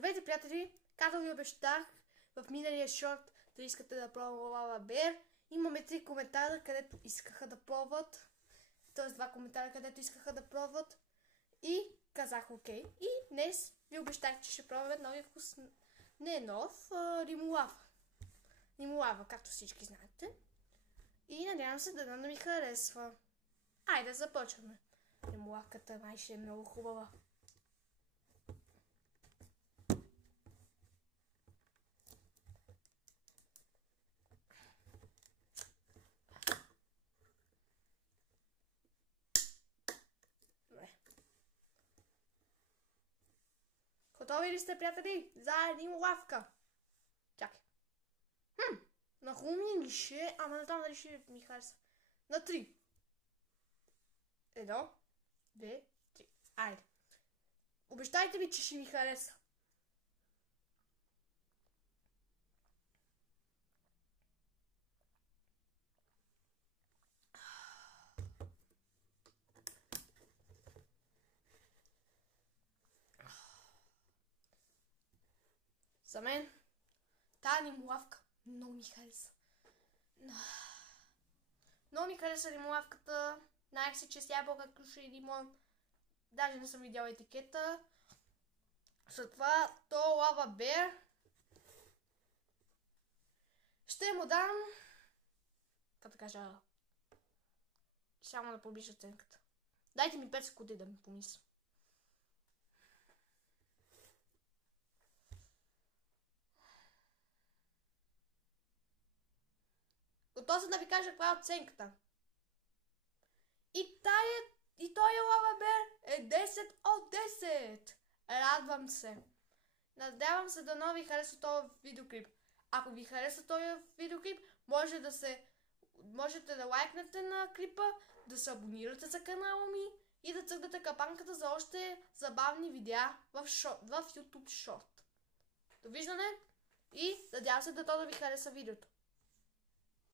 Здравейте, приятели! Както ви обещах в миналия шорт да искате да пробвам Лава Бер, имаме 3 коментара, където искаха да пробват. Т.е. 2 коментара, където искаха да пробват. И казах окей. И днес ви обещах, че ще пробваме новия вкус. Не е нов, лимолава. Лимолава, както всички знаете. И надявам се да ми харесва. Айде да започваме. Лимолавката май ще е много хубава. Готови ли сте, приятели? За лимолавка. Чакай. На хубаво ми ще, ама не знам дали ще ми хареса. На 3. 1, 2, 3. Айде. Обещайте ми, че ще ми хареса. За мен тази лимолавка много ми хареса. Много ми хареса лимолавката. Знаех си, че с ябълка, круша и лимон. Даже не съм видяла етикета. След това то Лава Бер. Ще му дам... Какво да кажа? Само да помисля оценката. Дайте ми 5 секунди да ми помисля. Готов съм да ви кажа каква е оценката. И той Лава Бер е 10 от 10. Радвам се. Надявам се да много ви хареса този видеоклип. Ако ви хареса този видеоклип, можете да лайкнете на клипа, да се абонирате за канала ми и да цъкнете капанката за още забавни видеа в YouTube Short. Довиждане и надявам се да ви хареса видеото.